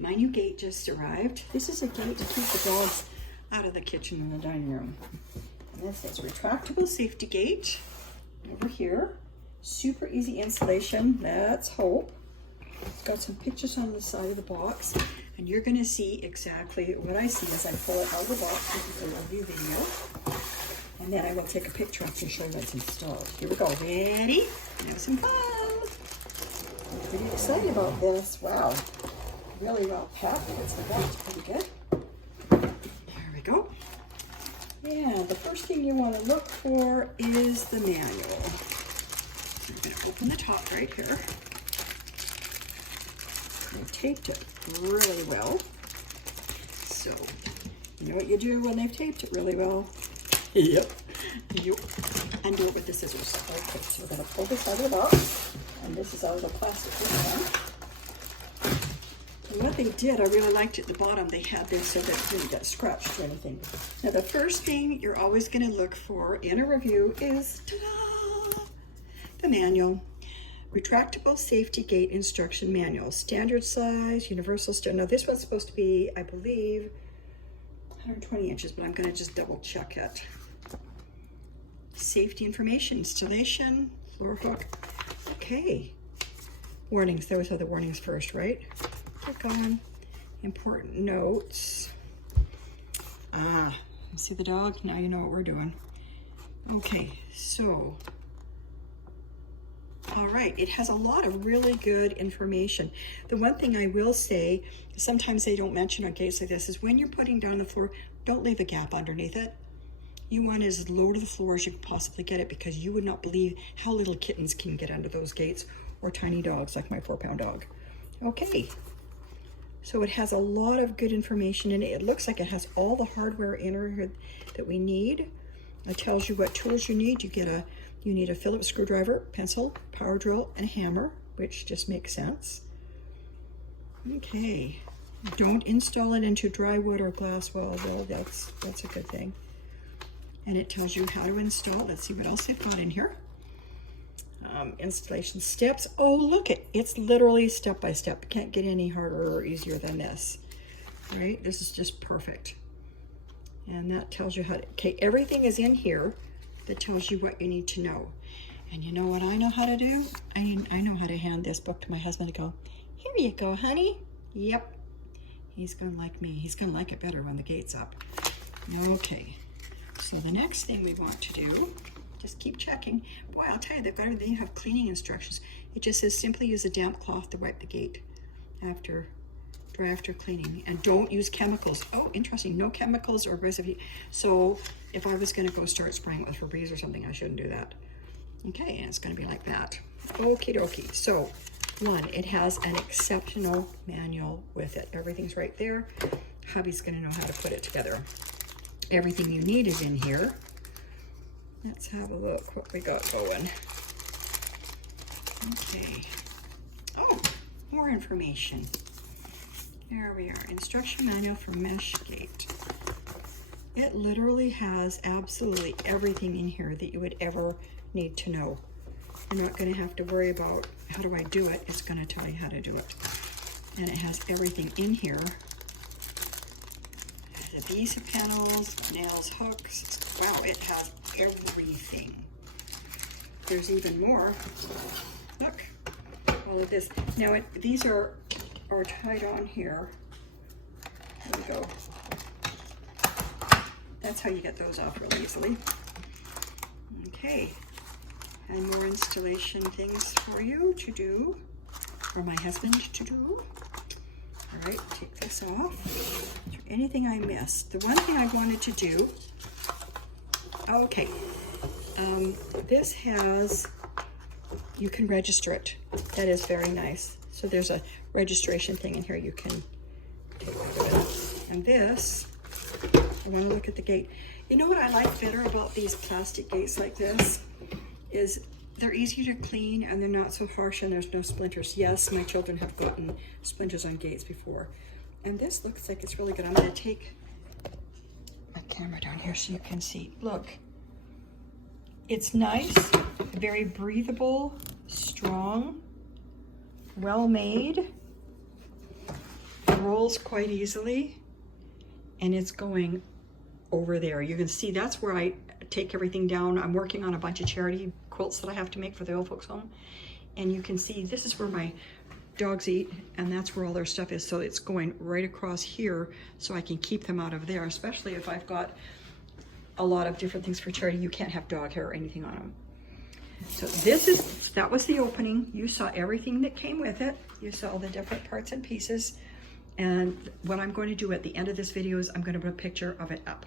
My new gate just arrived. This is a gate to keep the dogs out of the kitchen and the dining room. And this is retractable safety gate over here. Super easy installation, let's hope. It's got some pictures on the side of the box, and you're gonna see exactly what I see as I pull it out of the box. This is a review video. And then I will take a picture after show you what's installed. Here we go, ready? Have some fun. I'm pretty excited about this, wow. Really well packed, it's pretty good. There we go. Yeah, the first thing you want to look for is the manual. So we're going to open the top right here. They've taped it really well. So, you know what you do when they've taped it really well? Yep. And do it with the scissors. Okay, so we're going to pull this out of the box. And this is out of the plastic this time. And what they did, I really liked at the bottom, they had this so that it didn't get scratched or anything. Now the first thing you're always going to look for in a review is, ta-da, the manual. Retractable Safety Gate Instruction Manual. Standard size, universal standard. Now this one's supposed to be, I believe, 120 inches, but I'm going to just double check it. Safety information, installation, floor hook. Okay. Warnings, those are the warnings first, right? Click on important notes. See the dog? Now you know what we're doing. Okay, so, all right, it has a lot of really good information. The one thing I will say, sometimes they don't mention on gates like this, is when you're putting down the floor, don't leave a gap underneath it. You want it as low to the floor as you can possibly get it, because you would not believe how little kittens can get under those gates, or tiny dogs like my 4-pound dog. Okay. So it has a lot of good information in it. It looks like it has all the hardware in here that we need. It tells you what tools you need. You need a Phillips screwdriver, pencil, power drill, and a hammer, which just makes sense. Okay. Don't install it into dry wood or glass wall, though. That's a good thing. And it tells you how to install. Let's see what else they've got in here. Installation steps. Oh, look, it's literally step by step. Can't get any harder or easier than this, right? This is just perfect. And that tells you how to, okay, everything is in here that tells you what you need to know. And you know what I know how to do? I know how to hand this book to my husband and go, here you go, honey. Yep. He's gonna like me. He's gonna like it better when the gate's up. Okay. So the next thing we want to do, just keep checking. Boy, I'll tell you, they've got everything. They have cleaning instructions. It just says simply use a damp cloth to wipe the gate dry after cleaning, and don't use chemicals. Oh, interesting, no chemicals or residue. So if I was gonna go start spraying it with Febreze or something, I shouldn't do that. Okay, and it's gonna be like that. Okie dokie. So one, it has an exceptional manual with it. Everything's right there. Hubby's gonna know how to put it together. Everything you need is in here. Let's have a look what we got going. Okay. Oh, more information. There we are. Instruction manual for mesh gate. It literally has absolutely everything in here that you would ever need to know. You're not going to have to worry about how do I do it. It's going to tell you how to do it. And it has everything in here. Adhesive panels, nails, hooks. Wow, it has everything. There's even more. Look, all of this. Now, these are tied on here. There we go. That's how you get those off really easily. Okay, and more installation things for you to do, or my husband to do. All right, take this off. Is there anything I missed? The one thing I wanted to do, okay, this has, you can register it. That is very nice. So there's a registration thing in here you can take out of it. And this, I want to look at the gate. You know what I like better about these plastic gates like this is they're easy to clean and they're not so harsh and there's no splinters. Yes, my children have gotten splinters on gates before. And this looks like it's really good. I'm going to take my camera down here so you can see. Look, it's nice, very breathable, strong, well made. Roll pulls quite easily, and it's going over there. You can see that's where I take everything down. I'm working on a bunch of charity quilts that I have to make for the old folks home. And you can see this is where my dogs eat, and that's where all their stuff is. So it's going right across here so I can keep them out of there, especially if I've got a lot of different things for charity. You can't have dog hair or anything on them. So that was the opening. You saw everything that came with it. You saw the different parts and pieces. And what I'm going to do at the end of this video is I'm going to put a picture of it up.